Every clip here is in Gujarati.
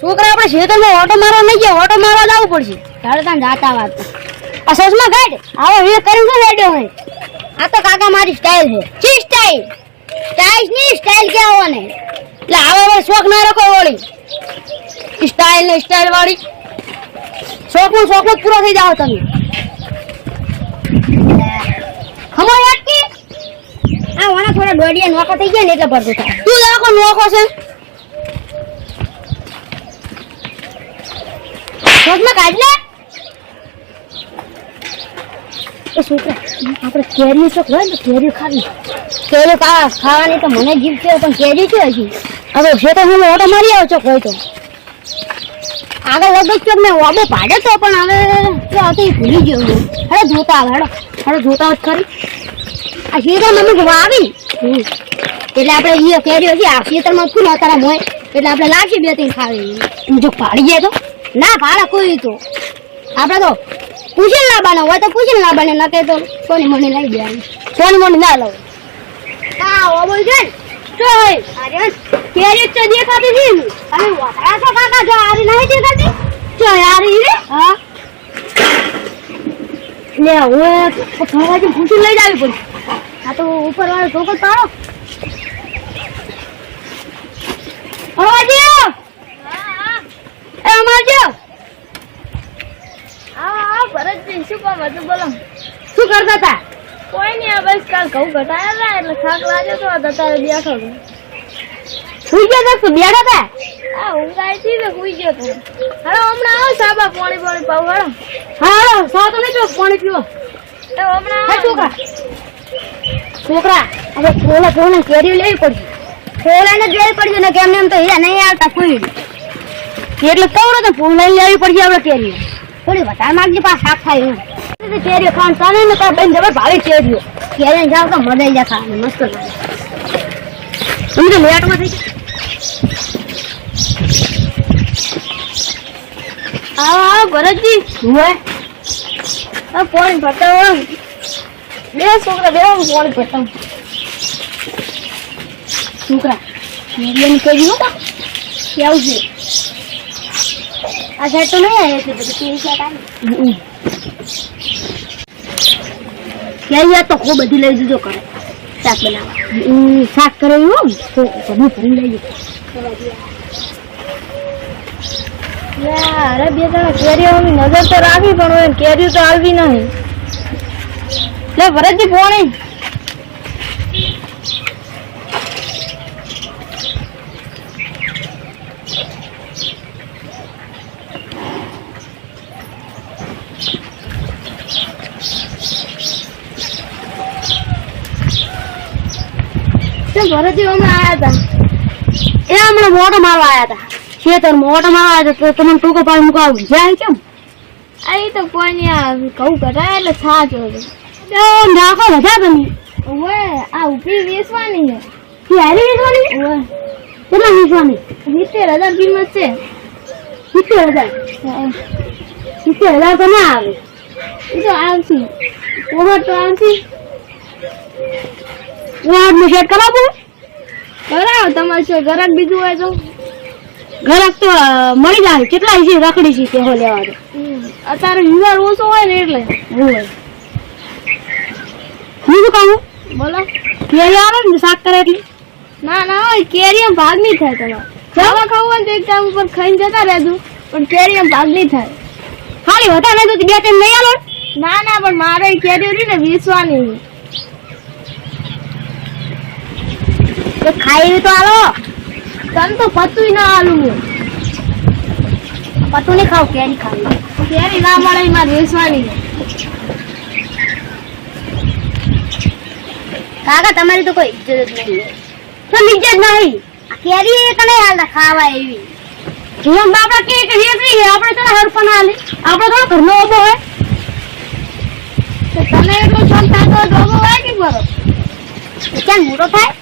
છોકરા આપણે ખેતરમાં ઓટો મારવા નહીં ગયા ઓટો મારવા જવું પડશે. તારે ત્યાં જાતા વાત. આ સસમાં ગાડ આવો વે કરી શું રેડ્યો હોય આ તો કાકા મારી સ્ટાઈલ છે. ચી સ્ટાઈલ સ્ટાઈલની સ્ટાઈલ કેવો ને એટલે આવો હવે શોખ ના રાખો વળી. સ્ટાઈલ ને સ્ટાઈલ વાળી. શોખનું શોખ જ પૂરો થઈ જાવ તમે. હમણાં આ વાણા થોડા દોડિયા નોકો થઈ ગયા ને એટલે ભરતું થાય. તું લાખો નોકો છે. કાઢ લે છોકરા આપણે કેરી શોખ હોય ને તો કેરી ખાવી. કેરી ખા ખાવાની તો મને જીવ છે, પણ કેરી છે હજી. હવે તો હું ઓટો મારી આવ્યો ચોક હોય તો. આગળ લગભગ ચોક મેં વાબો પાડ્યો તો, પણ હવે તો ભૂલી ગયો હું. હવે જોતા આવે, હેડો. હવે જોતા જ ખરી. આ શીતળ મમ્મી ઘુમા આવી. એટલે આપણે એ કેરીઓ છે, આ શીતળમાં શું અત્યારે મોય એટલે આપણે લાગશે બે ત્રણ ખાવી જો પાડી જાય તો? ના ભાડા કોઈ તો આપણે તો પૂછીને લાવવાના હોય તો પૂછીને લાવવાના ના કે તો સોની મોની લઈ દેવાની સોની મોની ના લઉં. હા ઓ બોલ છે. તો અરે કેરી તો દેખાતી છે ને અને છો કાકા જો આરી નહીં દેખાતી જો યારી રે હા. લે હું ઘરવાજી પૂછીને લઈ જાવી આ તો ઉપર વાળો ચોકો તારો એ અમારજો હા ભરતજી શું કામ હતું બોલો? શું કરતા હતા? કોઈ નહીં આ બસ કાલ ઘઉં ઘટાયા હતા એટલે થાક લાગ્યો તો તો તારે બેઠો હતો સુઈ ગયા તા તું બેઠા હતા? આ ઊંઘ આવી હતી ને સુઈ ગયો તો. હાલો હમણાં આવો સાબા પાણી પાણી પાવ હાલો. હા હાલો સા તો નહીં પીવો પાણી પીવો? એ હમણાં. છોકરા. છોકરા હવે થોડા થોડા કેરી લેવી પડશે થોડાને જ લેવી પડશે ને કેમ ને એમ તો હીરા નહીં આવતા કોઈ એટલે કવડો તો ફૂલ લેવી પડશે આપણે કેરીઓ. થોડી વધારે માંગજી પાસ સાફ થાય એવું. કેરીઓ ખાવાનું ચાલે ને તાર બેન જબર ભાવે કેરીઓ. કેરી જાવ તો મજા જાય ખાવાની મસ્ત તો લેટમાં થઈ આવો આવો ભરતજી. હોય. આ પાણી ભરતા બે છોકરા બે પાણી ભરતા છોકરા કેરીઓની કેરી હતા કેવું છે? સાઈડ તો નહીં આવ્યો એટલે બધું આવી કેરી તો ખૂબ બધી લઈ જજો કરે શાક બનાવવા. શાક કરે એવું તો બધું ભરી લઈ અરે બે જણા કેરીઓની નજર તો રાખી પણ કેરીઓ તો આવી નહીં. લે ભરતજી પાણી ભરતજી હમણાં આવ્યા હતા એ હમણાં મોટો મારવા આવ્યા હતા ખેતર મોટો મારવા આવ્યા તો તમને ટૂંકો પાડ મુકાવ જાય કેમ? આ એ તો કોઈ નહીં આ ઘઉં ઘટાય એટલે સાચો હતો નાખો બધા તમે. ઓવે આ ઉપરી વેચવાની છે. ક્યારે વેચવાની ઓવે. કેટલા વેચવાની? સિત્તેર હજાર કિંમત છે. સિત્તેર હજાર? સિત્તેર હજાર તો ના આવે. એ તો આવશે. ઓવર તો આવશે. વાડનું શેડ કરાવવું બરાબર તમારે છે ઘરાક બીજું હોય તો? ઘરાક તો મળી જાય. કેટલા છે રખડી છે હો લેવા તો અત્યારે વિવાર ઓછો હોય ને એટલે. હોય. બીજું કહું બોલો. કેરી આવે ને શાક કરે એટલે? ના ના હોય. કેરી એમ ભાગ નહીં થાય તમારે. ખાવા ખાવું હોય તો એક ટાઈમ ઉપર ખાઈને જતા રહેજો. પણ કેરી એમ ભાગ નહીં થાય. ખાલી વધારે તો બે ટાઈમ નહીં આવે ના ના પણ મારે કેરી ને વેચવાની તો ખાઈ તો આલો. તન તો પતું ના આલું પતું નહીં ખાવ કેરી ખાવ કેરી ના મળે મારે વેચવાની કાકા, તમારી તો કોઈ ઇજ્જત નહીં તો ઇજ્જત નહીં? કેરી એક નહીં હાલતા, ખાવા એવી. જીવન બાપડા કે કે વેચી આપણે તો હરપણ હાલે આપણે તો ઘરનો ઓબો હોય. તો તને એટલો હોય તો ડોબો હોય કે બરો ક્યાં મોટો થાય?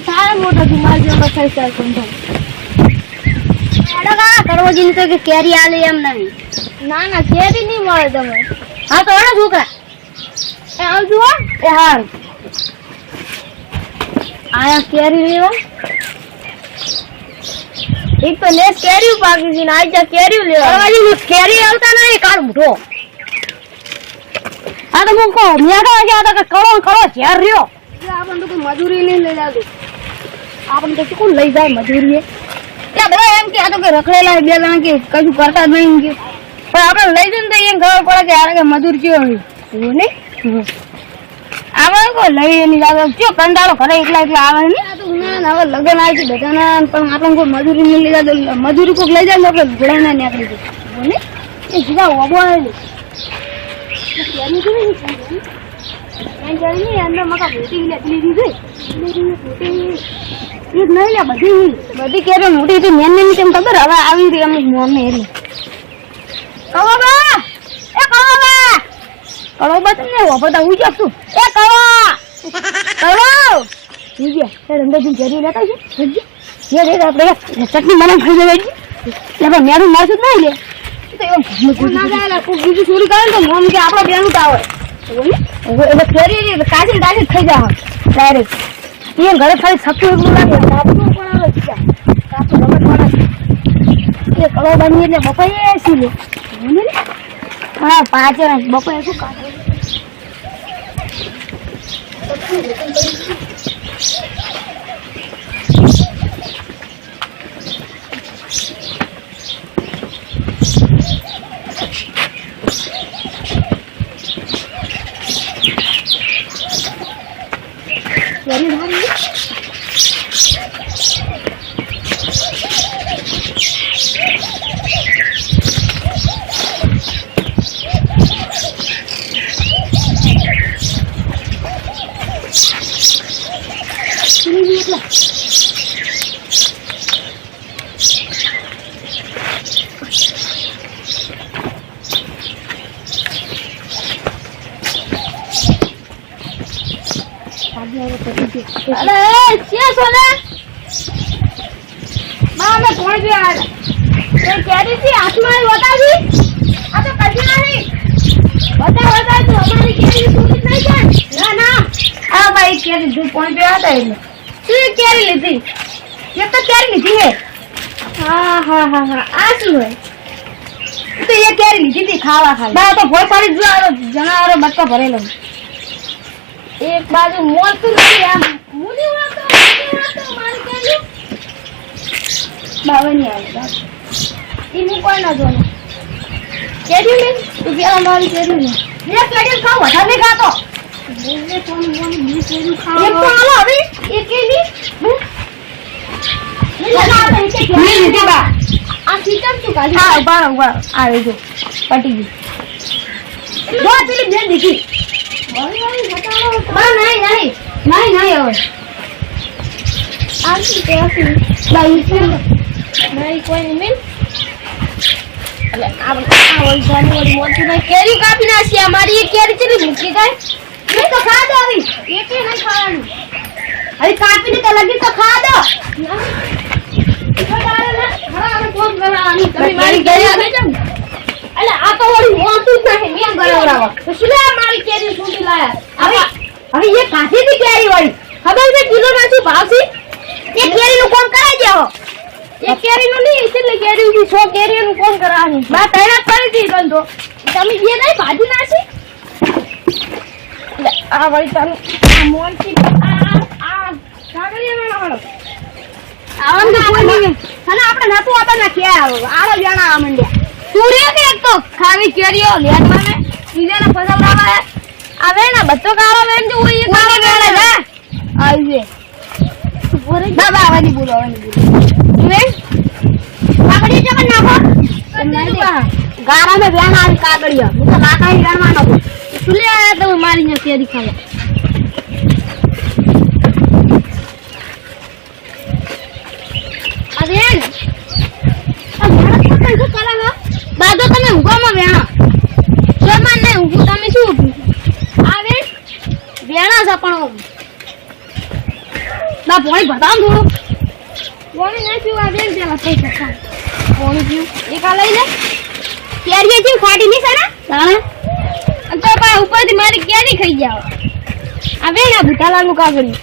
તારે મોટો જેવો થઈ જાય તો? કે કેરી આલે એમ નહીં. ના ના કેરી નહીં મળે તમે હા તો હેડો છોકરા. એ આવજો એ હારું આયા કેરી લેવા. એક તો નેસ કેરીયું પાકી છે ને આજ લેવા. કેરી આવતા નહીં કાળ મૂઠો આ તો હું કહું આ તો કળો ને કળો ઝેર રહ્યો. આપણને તો મજૂરી નહીં લઈ જાતું આપણે તો કોણ લઈ જાય મજૂરીએ? એટલે બધા એમ કે આ તો કે રખડેલા બે જણા કે કશું કરતા નહીં કે. પણ આપણે લઈ જઈને તો એમ ખબર પડે કે યાર કે મજૂર કયો એવું નહીં? આવે કોઈ લઈ એની જાતો કયો કંટાળો ઘરે એકલા એકલા આવે ને હવે લગ્ન આવી છે બધાના, પણ આપણે કોઈ મજૂરી નહીં લઈ જાતો મજૂરી કોઈક લઈ જાય આપણે ઘોડા ના નીકળી જાય નહીં? એ જુદા ઓબો આવે છે અંદર મકા નહીં લે હવે આવી રહી અમુક મોન એરી કવાબા એ કવાબા કવાબા તમને વાપરતા હું જાપ તું એ કવા! એ રંગા જરી લેતા છે? આપણે મને ખાઈ દેવાય છે. એટલે મેરું મારશું જ નહીં લે. ના જાય બીજું ચોરી કરે તો મોમ કે આપણા બેનું ટાવર એટલે ફેરી કાજલ કાચી થઈ જાય ડાયરેક્ટ એ ઘરે ખાલી છપ્પી એકલું લાગે પણ આવે એ કળો બની એટલે બપાઈ શું લે. હા, પાંચ બપાઈ શું કાઢે વેરી ભારી અરે છે સોને માં અમે કોણ જે આયા તે કેરી થી હાથમાં વટાવી આ તો નહીં વટા વટા અમારી કેરી જાય. ના ના. આ ભાઈ કેરી તું પોઈન્ટ પે હતા એટલે. લીધી. એ તો કેરી લીધી હે. હા હા હા હા. આ શું હોય? તો એ કેરી લીધી હતી ખાવા ખાલી. બા તો ભોય પાડી જો, આ જણાવારો બટકો ભરેલો. એક બાજુ મોલતું નથી આમ? મુની વાતો મુની વાતો મારી કેરી બાવની આવે. ઈ કોઈ ના જોને કેરી લે? તું પેલા મારી કેરી લે. મેં કેરી ખાવ વધારે નહીં ખાતો. બોલે કોણ બોલ બી કેરી ખાવ એક તો આલો હવે. એક જો જો. બા નહીં કોઈ નહીં. એટલે આ મોટી ભાઈ કેરી કાપી નાખી અમારી એ કેરી ચલી મૂકી જાય નહીં તો ખા દો આવી. એકે નહીં ખાવાનું. હવે કાપીને તો લગી તો ખા દો છે ને? મેં ખબર છે કિલો ના શું ભાવ છે એ કેરી નું કોમ કરાઈ જાઓ એ કેરી નું નહીં એટલે કેરી ની છો કેરી નું કોમ કરવાની બા તૈયાર કરી દી ધંધો તમે જે નહીં ભાજી નાખી. આ વળી તમે આ મોનથી આ આ આ કાગળિયા વાળો આવાનું તો અને આપણે નતું આપતા ના કે આરો જાણા આ મંડ્યા સૂર્ય કે એક તો ખાવી કેરીઓ લેવાને બીજાને ફસાવડાવા આવે ને બધો કાળો વેન જો હોય કારો વેળે છે આવી બાબા આવવાની બોલો આવવાની બોલો. કાગળિયો જમન નાખો? ગારા મે વેણ આવી કાગળિયો. હું તો વેણવાનો છું. સુલે આયા તો મારી ને ખાવા? આ વેણ આ વેણ તો કઈ શું કરે છે બાદો તમે ઊંઘવામાં વેણા શોમાં નહીં ઊંઘું, તમે શું આવે વેણા છે પણ ના પાણી બતાવ થોડું પાણી ના પીવું આ વેણ પેલા થઈ શકે પાણી પીવું એક આ લઈ લે. કેરીએ છે ખાટી નહીં સારા? અને તો પા ઉપરથી મારી કેરી ખાઈ જાવ આ વેણ આ ભૂટાલાનું કાગળિયું.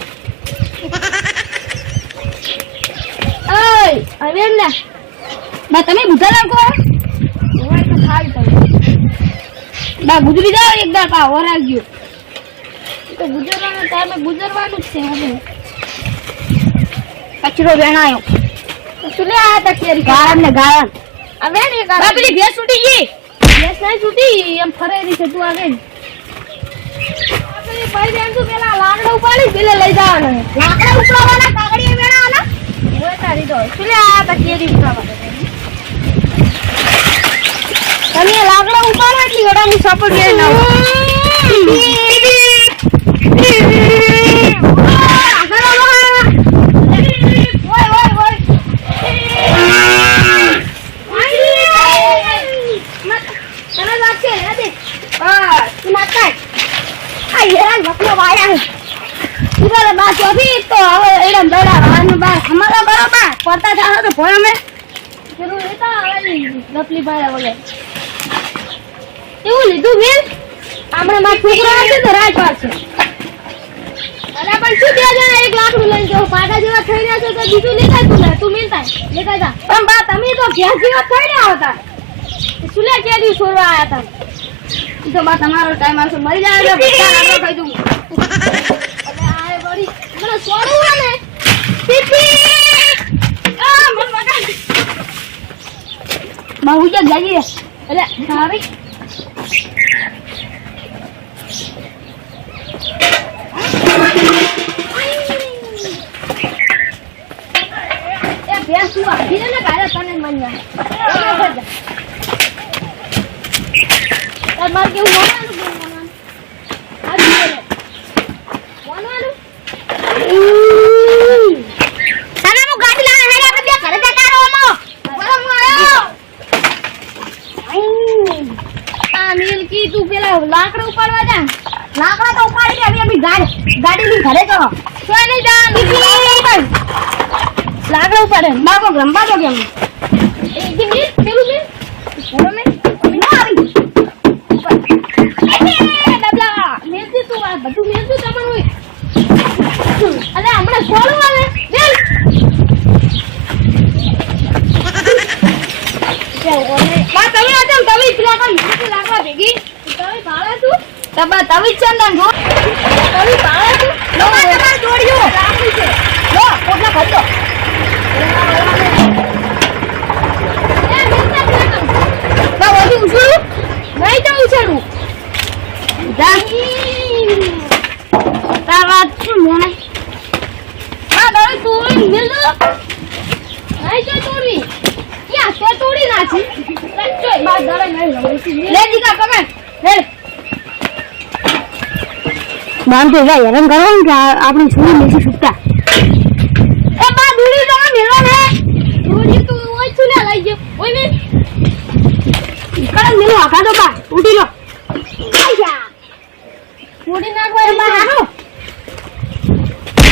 ઓય આ વેણ લે. બા તમે બુધા લાગો હોય તો ખાવી તમે. બા ગુજરી જાઓ એક દાડ પા ઓરા ગયો. તો ગુજરવાનો ટાઈમે ગુજરવાનું જ છે હવે. કચરો વેણાયો. શું લે આ તા કેરી. ગાળણ ને ગાળણ. આ વેણ એક બા પેલી ભેંસ ઉડી ગઈ. ગેસ નહીં છૂટી એમ ફરેલી છે તું આવે આપણે ભાઈ બેન તું પેલા લાકડા ઉપાડી પેલે લઈ જવાના લાકડા ઉપડાવવાના કાગળિયા વેણાવાના? હોય તારી તો શું લે આ તા કેરી ઉપાડવા તમે લાકડા ઉપાડો એટલી ઘડા હું સપોર્ટ કરી નાખું ઓય ઓય ઓય તને લાગશે હે દે તું નાખાય આ હેરાન બકલો વાયા ઉધારે બા ચોથી તો હવે એડમ દડા વાળાનું બા અમારા બરોબર. પડતા જાવ તો ભણ અમે. જરૂર લેતા લપલી ભાઈ વગર. એવું લીધું બેન આપણે મારા છોકરા હશે તો રાજવાર છે અરે પણ શું બે જણા એક લાકડું લઈને જાઓ. પાટા જેવા થઈ રહ્યા છે તો બીજું લેતા તું લે તું મિલતા લેતા જા. પણ બા તમે તો ભેંસ જેવા થઈ રહ્યા હતા. શું લે કે છોડવા આવ્યા હતા? તો બા તમારો ટાઈમ આવશે. મરી જાય એટલે ખાઈ દઉં એટલે આ વળી. મને છોડવું ને. આ મન વગાડ બા હું ક્યાં જાગી રે એટલે સારી એ ભેંસ તું આખી ને કાલે તને મન્યા તાર માર કેવું મોનવાનું કે મોનવાનું આ જોઈ લે. મોનવાનું તને હું ગાડી લાવે હેડે આપણે બે ઘરે જતા રહો અમો બરાબર આવ્યો આ મિલકી તું પેલા લાકડા ઉપાડવા જા લાકડા તો ઉપાડી દે હવે અમે ઘરે ચલો તો નહીં જા લાકડા ઉપર બાબો રમવા દો કેમ પેલું મિલ બોલો આ બધું મેલતું તમારું હોય હમણાં છોડું આવે. કોઈ તમે ભાડે તું? તબા તમે ચંદન તમે ભાડે તું? લો બા તમારે દોડ્યો. લાકડી છે લો પોટલા ભરજો એ મિલતા પેલા બા ઓછી ઉછળું નહીં તો જાય. હેરાન કરો ને કે આપણે શું લેસી છૂટતા એ બા ને તોડી તું ઓય છુલે લઈ ગયો. ઓય મિલ કડક મેળો આખા તો બા. ઉઠી લો. તોડી નાખવા બા હારો.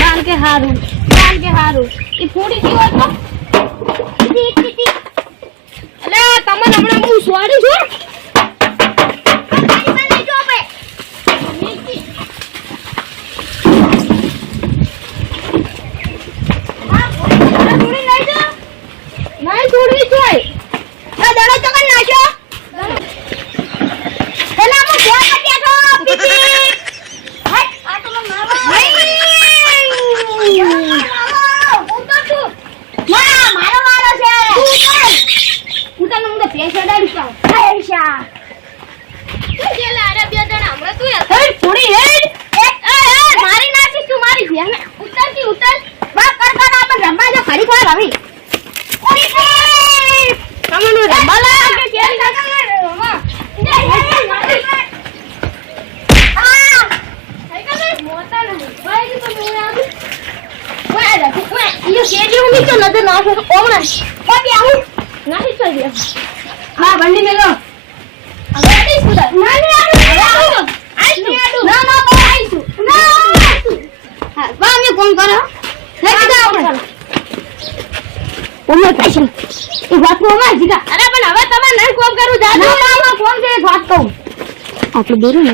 બાલ કે હારું. બાલ કે હારું. એ ફોડી ગયો હતો. અલે તમને હમણાં હું સ્વાડી છું નહીં છોડવી જોઈએ આ દડો ચકન નાખ્યો પેલા હું ફોન કરી છો પીપી હટ આ તો મને મારો મારો મારો છે હું પૈસા મારી બેન ઉતરતી ઉતર બા કર કર આપણે રમવા જો ખરી ખર આવી તમને રમવા લાયા કે કેરી કાકા નજર નાખે આવું નહીં ચાલી હા બંડી મેલો. આટલું દૂર ને